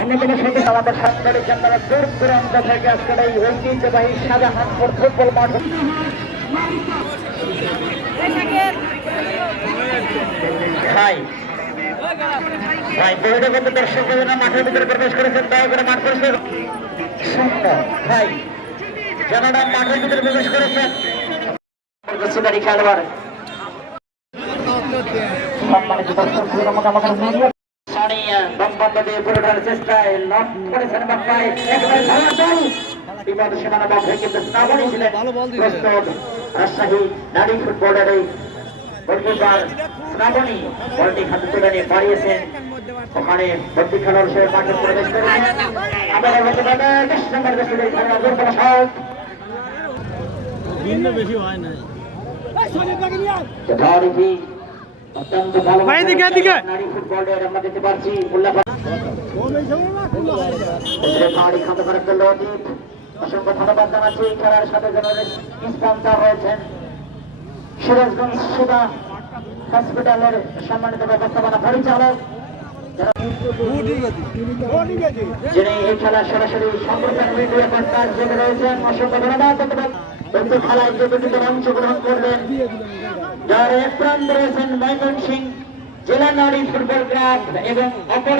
অন্যতম সদস্য আমাদের সাংবাদিক যারা দূর দূরান্ত থেকে আজকের এই ঐতিহ্যবাহী শাহজাহানপুর ফুটবল মাঠ। ভাই ভাই বহিরাগত দর্শকের জন্য মাঠের ভিতরে প্রবেশ করেছেন, দয়া করে মাঠ পরিষ্কার শূন্য ভাই মাঠের ভিতরে প্রবেশ করেছেন খেলোয়াড় সম্মানিত দর্শক আমাকে আমাকে মিডিয়া সানিয়া দিয়ে পুরোটার চেষ্টায় লক করেছেন বাপ্পায় একেবারে ধরাতল বিপদ সীমানা বা কিন্তু শ্রাবণী ছিলেন প্রস্তুত রাজশাহী নারী ফুটবলের গোলকিপার শ্রাবণী বলটি হাতে তুলে নিয়ে পাড়িয়েছেন ওখানে ভর্তি খেলার সে মাঠে প্রবেশ করেছেন আমাদের হতে পারে বিশ নম্বর দেশের খেলোয়াড় দুর্বল শট ভিন্ন বেশি হয় যথারীতি অত্যন্ত ভালো ভাই, এদিকে, এদিকে। নারী ফুটবলের আমরা দেখতে পাচ্ছি উল্লাপাড়া। পাহাড়ি খাতে করার জন্য অতীত অসংখ্য ধন্যবাদ জানাচ্ছি খেলার সাথে যারা স্পন্সর হয়েছেন সিরাজগঞ্জ সুদা হসপিটালের সম্মানিত ব্যবস্থাপনা পরিচালক। যিনি এই খেলার সরাসরি সম্প্রচার মিডিয়া কর্তার জন্য রয়েছেন অসংখ্য ধন্যবাদ ধন্যবাদ। খেলায় যে দুটিতে অংশগ্রহণ করবেন যার এক প্রান্তে রয়েছেন ময়মনসিং জেলা নারী ফুটবল ক্লাব এবং অপর